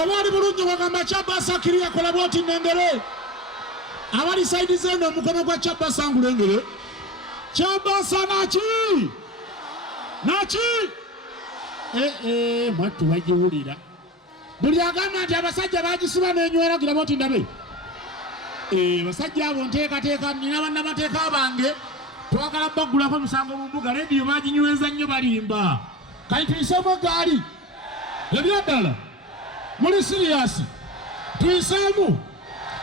Bwabali bulungi wagamba Kyabasa kiriya kola bwoti nengere. Abali side zeno omukono gwa Kyabasa ngulengere. Kyabasa nachi. Mwatu wajiwulira. Buli agamba nti abasajja bagisiba n'enywera gira bwoti ndabe. Basajja abo nteekateeka nina bannamateeka bange. Twagala baggulako emisango mu mbuga rediyo baginyweza nnyo balimba. Kati tuyiseemu eggaali. Ebyaddala. Muli siriyasi. Tuyiseemu.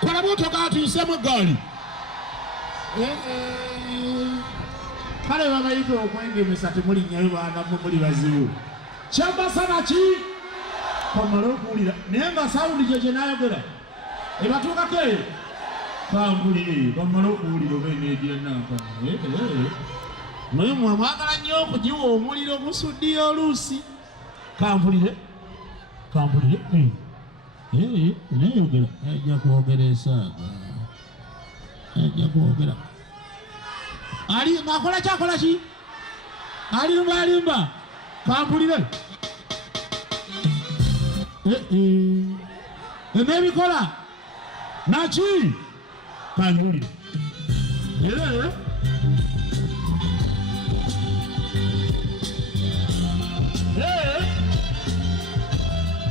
Kola motoka tuyiseemu eggaali. Kale babayita okwengemesa temulinnyayo baana muli bazibu. Kyabasa naki? Kamala okuwulira. Naye nga sawundi gye n'ayogera. Ebatuukako eyo. Kambuli, kamala okuwulira oba eneegira nankana. Naye mwagala nnyo okugiwa omuliro ogusuddiyo oluusi. Kampulire. Nayogera. Ajja kwogera esaaga. Ajja kwogera. Akola kyakola ki? Alimba. Kampulire. Enebikola. Naki? Kanyulire.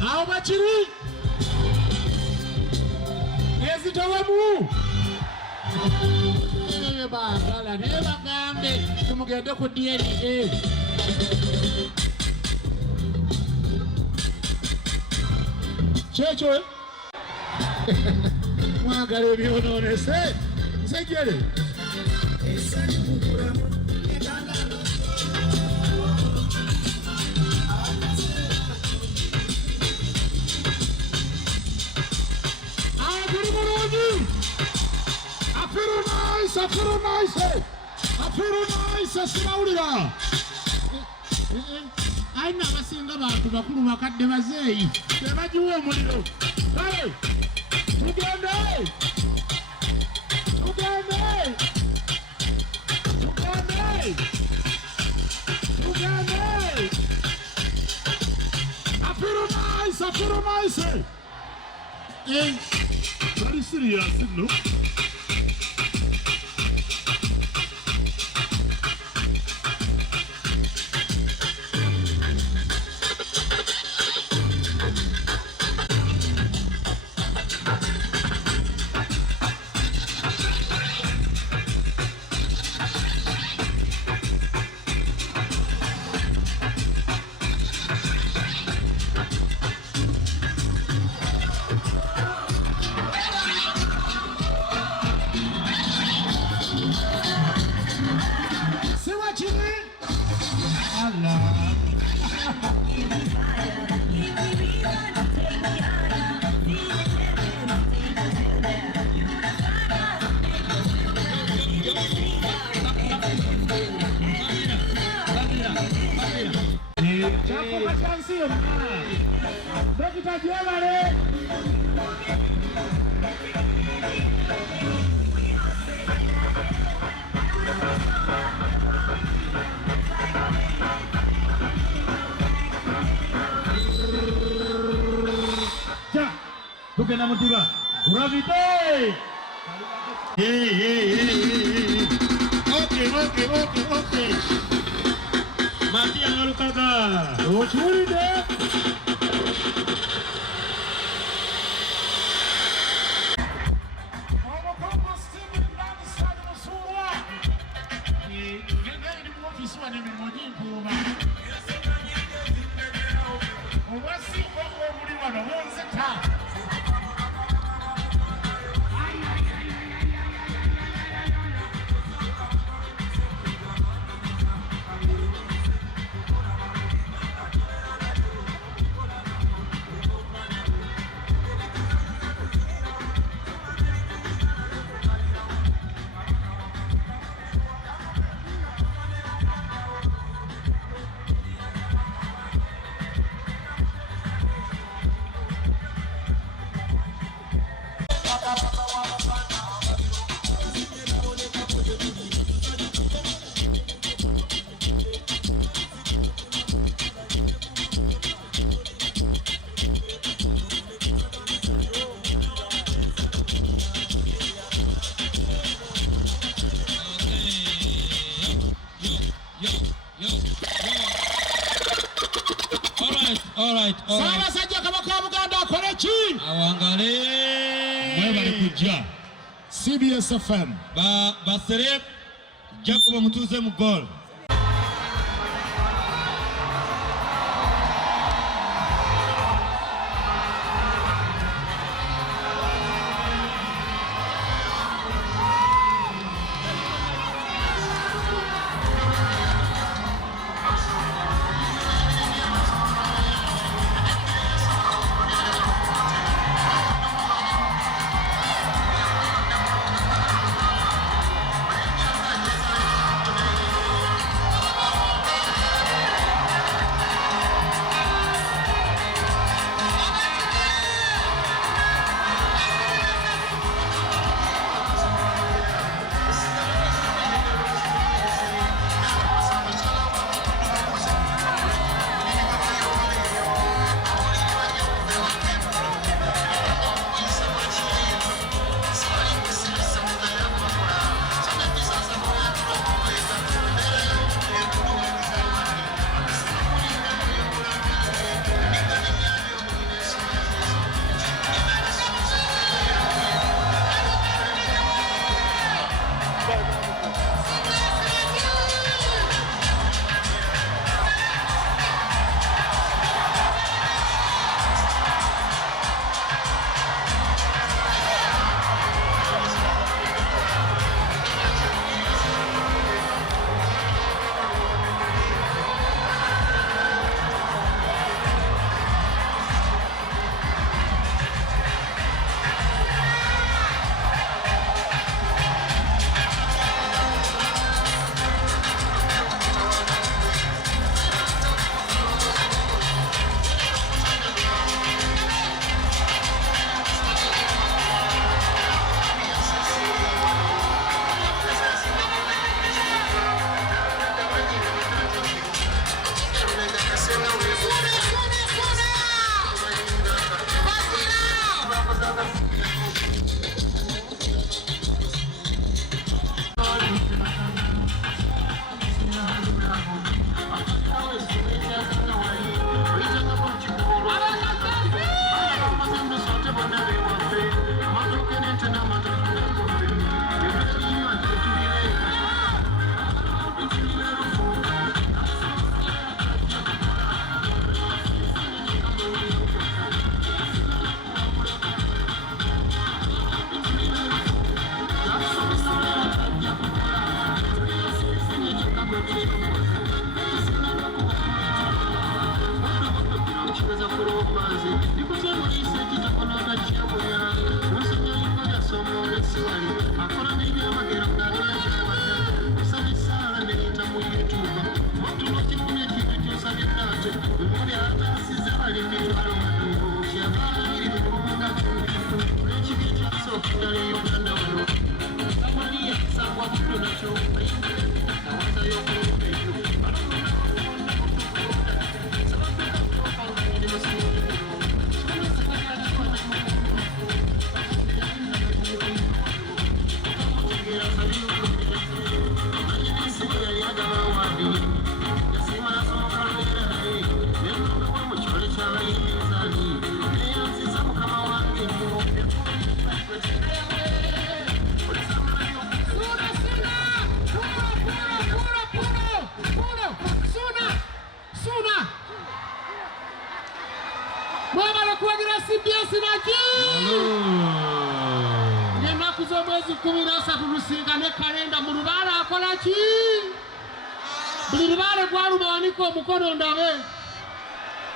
Awo bakiri. Ezitowamu. Bagala naye bagambe tumugende ku DNA. Kyekyo mwagala ebyonoonese nsejjere. Guli bulungi. I feel nice. Sinawulira. Ayina abasinga bantu bakulu bakadde bazeeyi. Tebagiwa omuliro. Kale. Tugende. I feel nice. Very serious, no? Tugenda mutiba. Gravité. Okay. Matia Malukaga. Ochulide. right. Ssaabasajja Kabaka wa Buganda akole ki? Awangale. Mwebale kujja. CBSFM. Basere Jacob mutuze mu goal.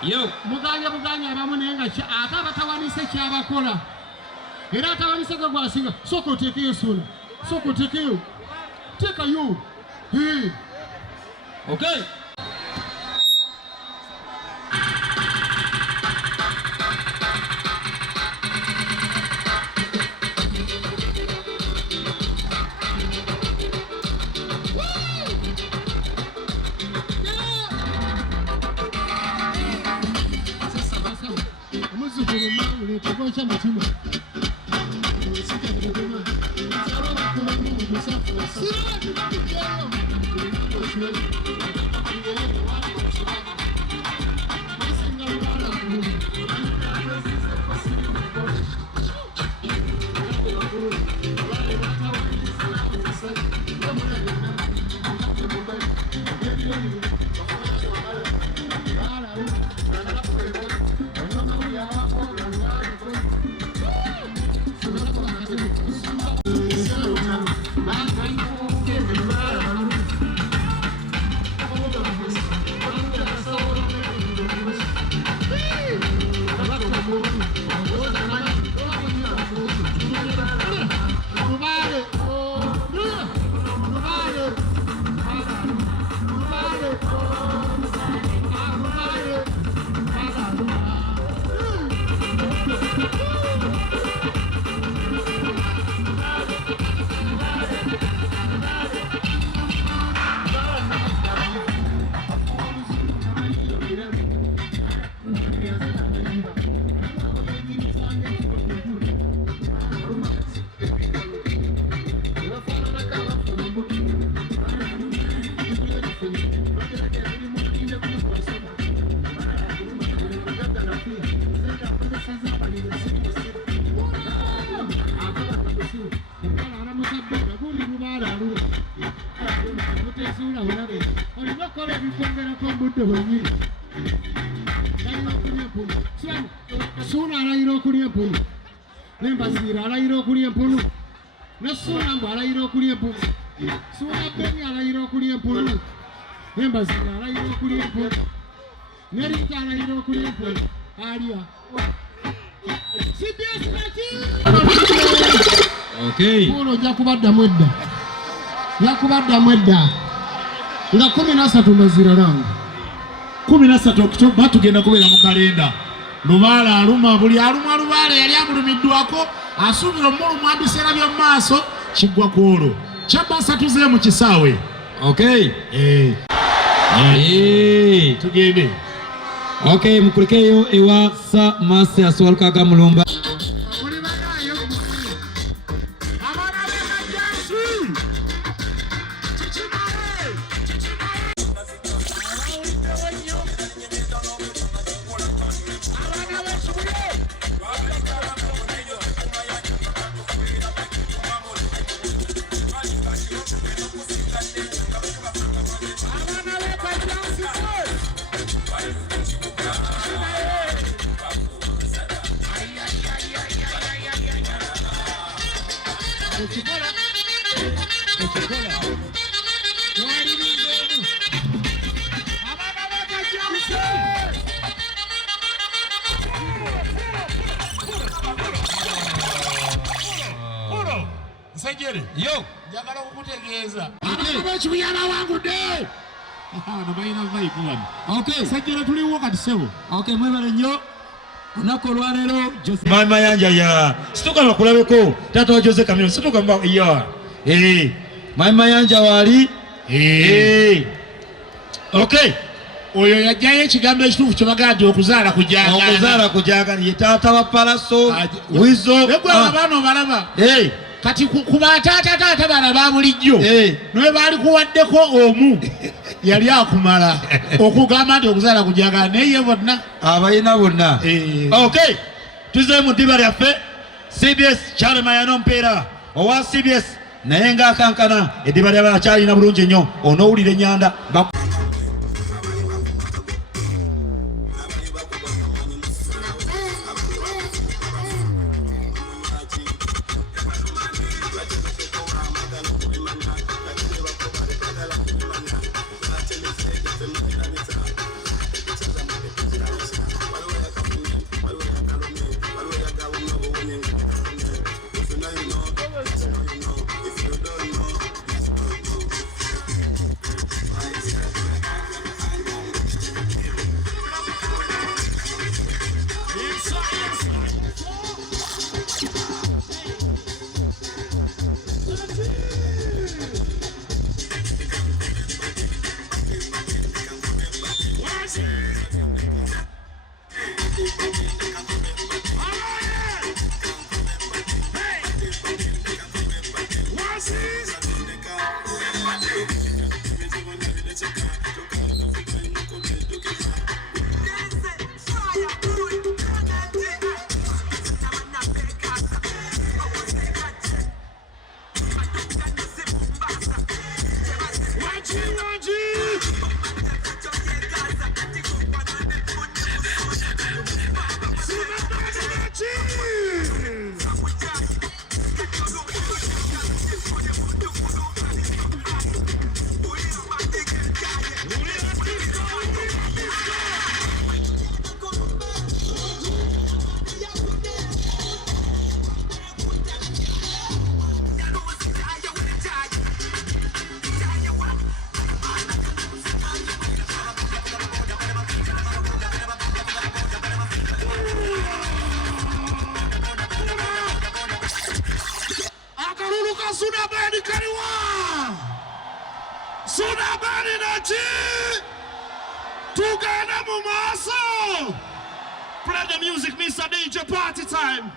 Yo muganya abamu nenga ate abatawanise kyabakola era atawanise gwe gwasinga soko tekeyo Suuna soko tekeyo tekayo okay mukabega gundi lubaala lula obutesuula bulabe olina okukola ebikwongerako obudde bwennyini alayira okulya empunu Suuna alayira okulya empunu n'Embaziira alayira okulya empunu ne Suuna mbw alayira okulya empunu Suuna Beni alayira okulya empunu n'Embaziira alayira okulya empunu ne Rita alayira okulya empunu alya Okay. Ono jakubaddamu edda yakubaddamu edda nga 13 Mbaziira langu 13 Oktoba tugenda kubeera mu kalenda lubaala aluma buli aluma lubaala yali amulumiddwako asuubira omulumwa biseera bya maaso kiggwa ku olwo kyabasa tuze mu kisaawe. Okay. Tugende. Okay, mukulekeyo ewa sa masi aswalukaga mulumba. Yo, njagala okukutegeeza. Abakibuyana wangudde. Nabayina vibe wano. Okay, sajjera tuliwo kati sebo. Okay, mwebale nnyo. Olunaku olwaleero Mama Yanja ya situka bakulabeko taata wa Jose Camilo situka mba ya Mama Yanja wali Okay, oyo yajjayo ekigambo ekituufu kye bagamba okuzaala kujaga ye taata wa Palaso Wizo abaana obalaba kati kuba taata bana ba bulijjo naye baali kuwaddeko omu yali akumala okugamba nti okuzaala kujaga naye bonna abayina bonna. Okay, tuze mu ddiba lyaffe CBS kyalemayano mpeera owa CBS naye ng'akankana eddiba ly'abakyalina bulungi nnyo onoowulira ennyanda. Suuna Beni kaliwa Suuna Beni nachi tugenda mu maaso. Play the music, Mr. DJ, party time.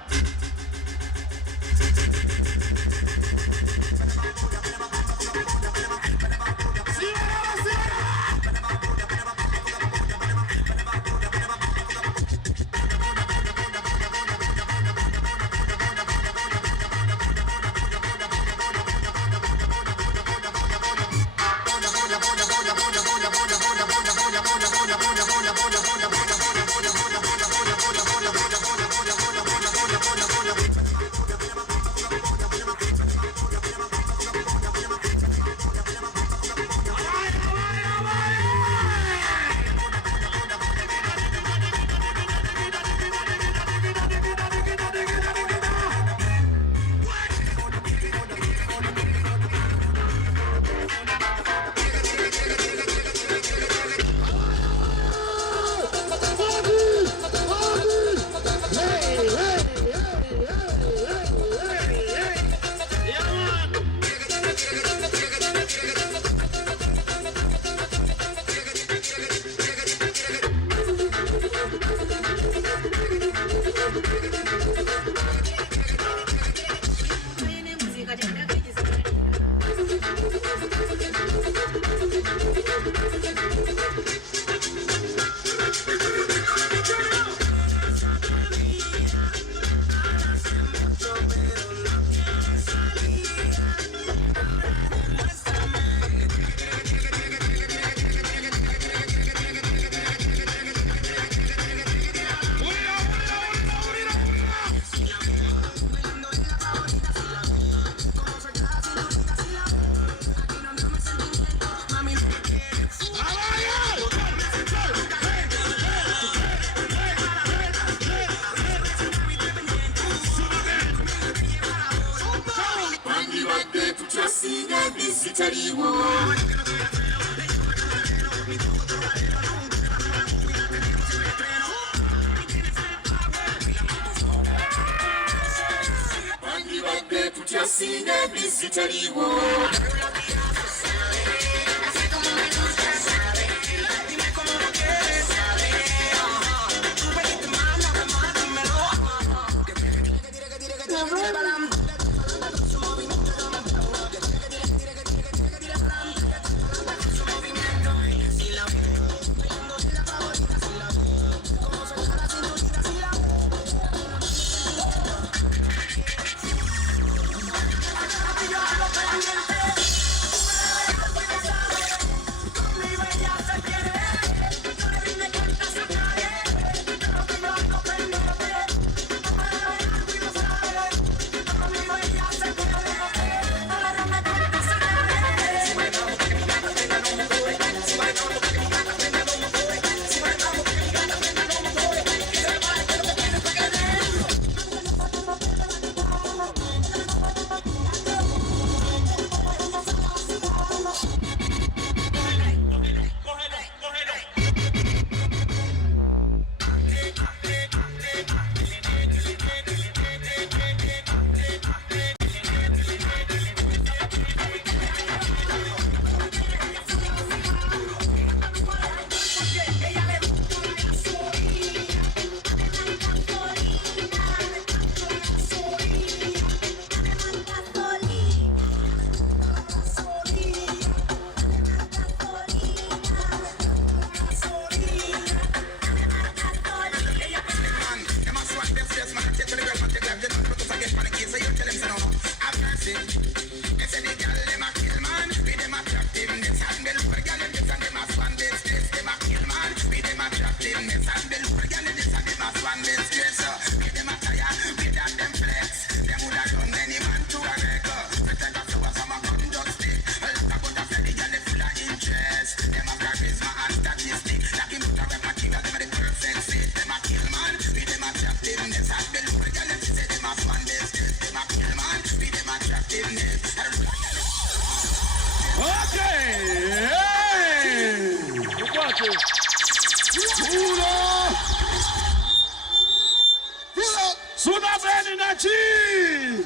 Suuna beni nachi.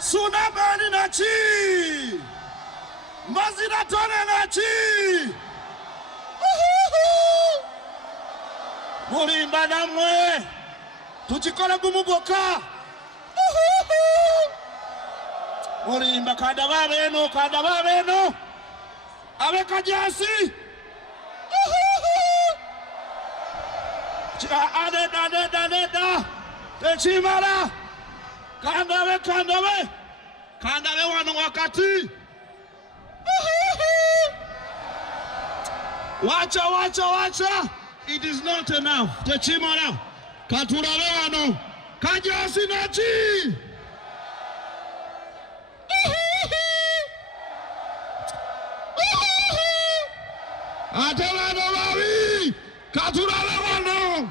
Suuna beni nachi. Mbaziira Tonny nachi. Mulimba namwe. Tuchikole gumuboka. Mulimba kadaba beno. Abeka jasi. Adeda. Techimara. Kandawe. Wano wakati. Wacha. It is not enough. Techimara. Katurawe wano. Kajasi nachi. Atewano wawi. Katurawe wano.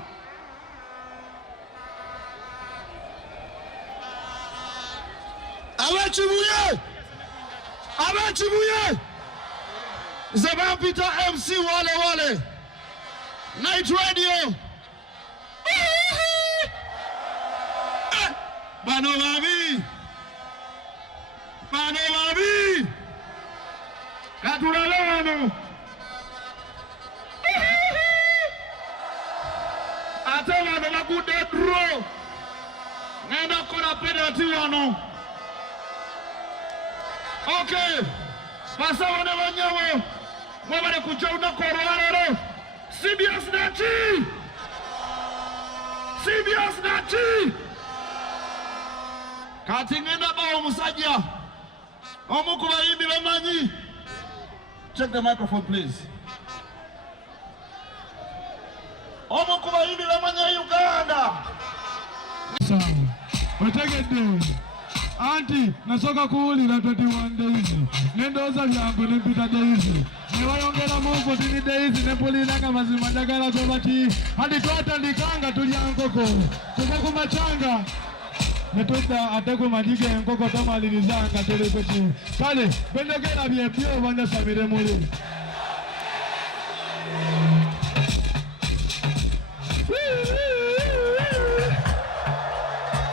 Abechibuye. Zabapita MC wale. Night Radio. Bano wabi. Katurawe wano. Atewano wakude draw. Nenda kona penalty wano. Okay. Basawo ne banyawo. Mwabale kujja olunaku olwaleero. CBS naki? CBS naki? Kati ngenda bawo omusajja. Omu ku bayimbi bamanyi. Check the microphone please. Omu ku bayimbi bamanyi Uganda. Otegedde anti nasoka kuwulira 21 days nendoza byangu nempita days nebayongeramu 14 days nepuliranga mazima njagala tobati ati twatandikanga tulya nkoko tuva ku macanga netudda ate ku majiga enkoko tomalirizanga terekoti kale bendogera byebyo banyasamire muli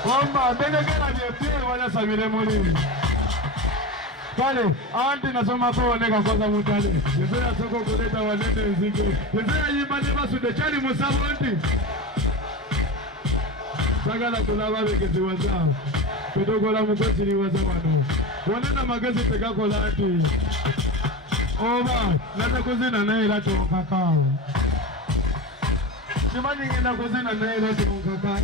Wamba, bendogera byebyo banyasamire muli kale anti nasoma ko oneka koza mutale yezera soko kuleta wanene nzige yezera yimba ne basude chali musabo anti sagala kulaba begezi waza pedogola mugoziri waza wano wanena magezi tegakola anti oba nata kuzina naye lato kaka chimani ngenda kuzina naye lato kaka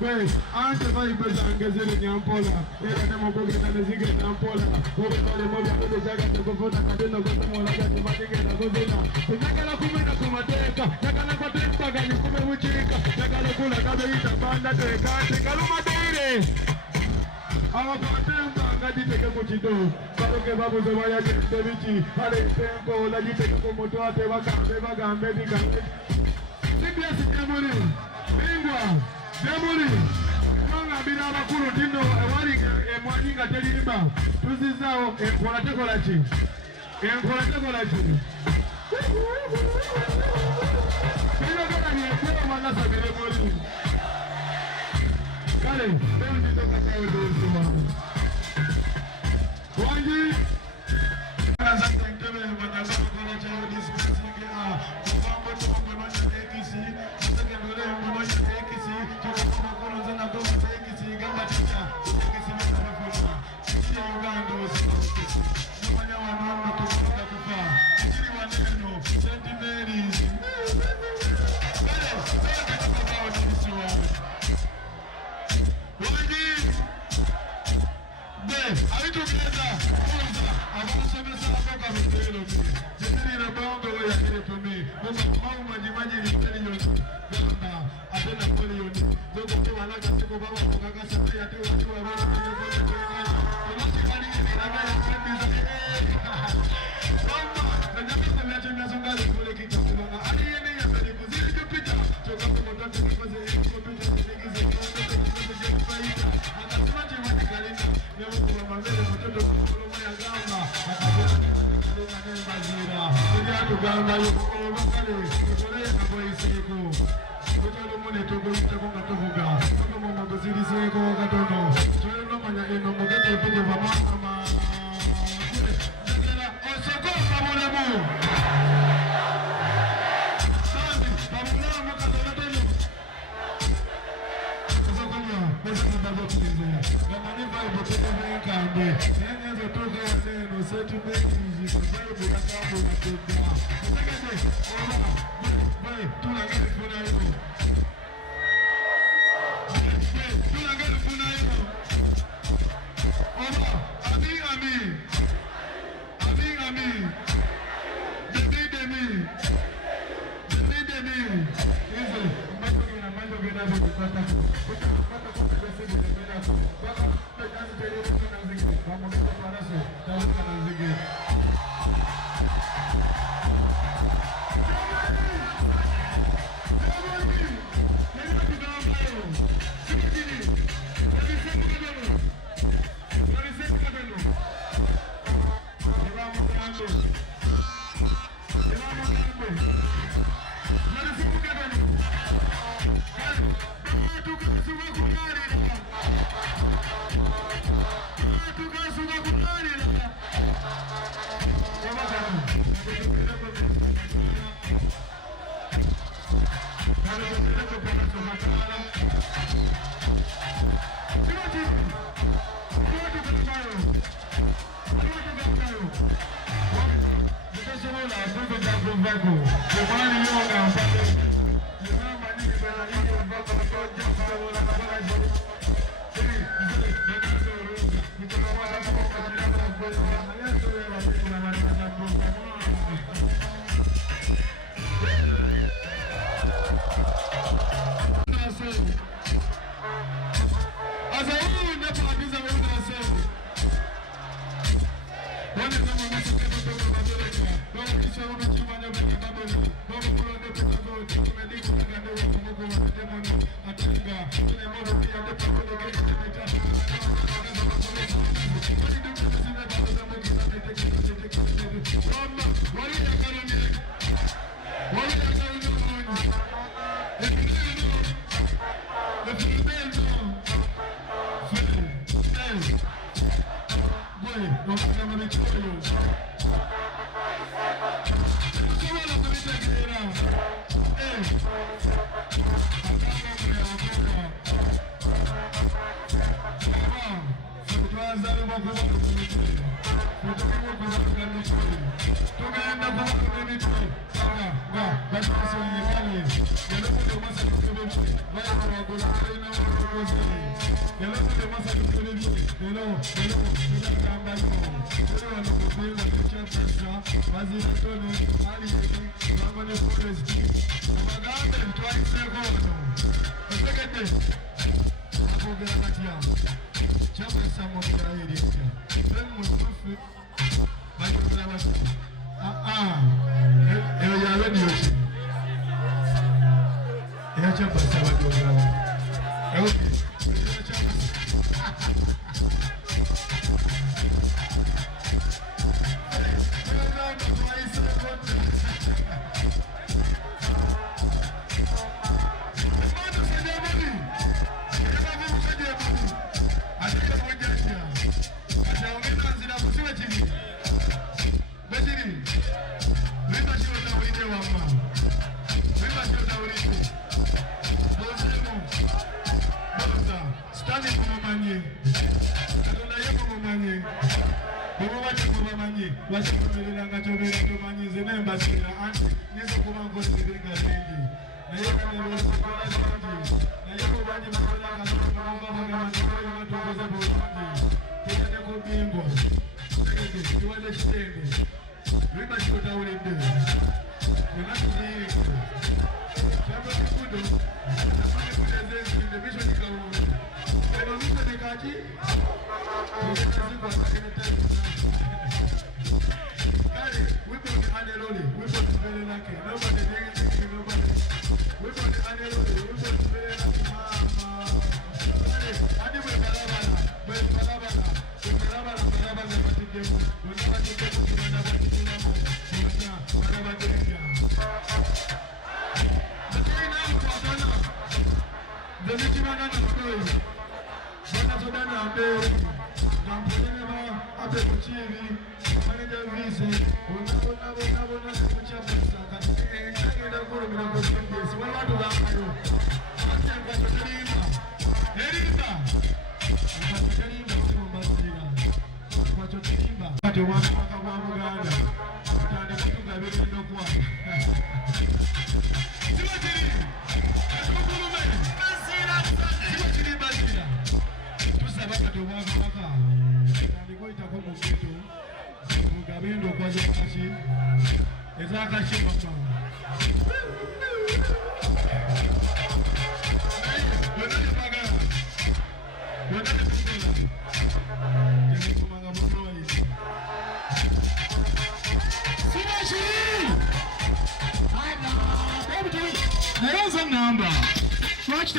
Wait, anche vai pesante zile nyampola, era demo poche tane zige nyampola, poche tane moja poche jaga te kofota kadeno kosa mola gati matige na kozina, jaga la kumena kumateka, jaga la kotempa gani kume uchika, jaga la kula kabe ita banda te kati kaluma deire, awa kotempa ngadi teke kuchido, karoke babu se vaya jete bichi, ale tempo la jiteke kumoto ate wakambe di kambe, CBS nyamuri, bingwa. Demuli, kumanga bina abakulu dino ewali emwanyinga telimba tuzizao enkola tekola ki bino gana byekyo manasa biremuli kale benditokatawedoosuma wangi nasatentebe banyazakola kyayo dispensingi kuvambo tongo nonya ekisi asekendole nonya ekisi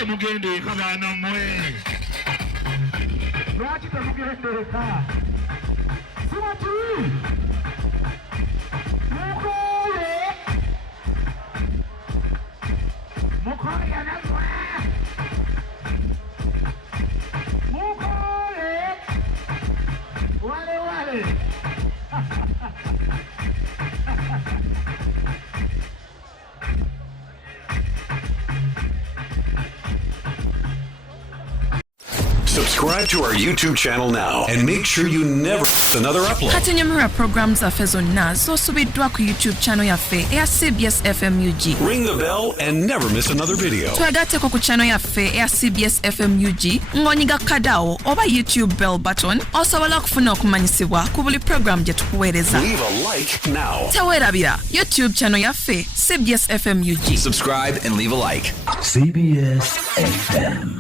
Mugende kabana mwe lwaki temugende ka simati mukole yanazwa mukole wale Subscribe to our YouTube channel now and make sure you never miss another upload. Katinyamira programs zaffe zonna z'osubiddwa ku YouTube channel yaffe eya Cbsfm UG. Ring the bell and never miss another video. Twagatteko ku channel yaffe eya Cbsfm UG ng'onyiga kadawo oba YouTube bell button osobola okufuna okumanyisibwa ku buli program gye tukuweereza. Leave a like now. Teweerabira YouTube channel yaffe Cbsfm UG. Subscribe and leave a like. CBS FM.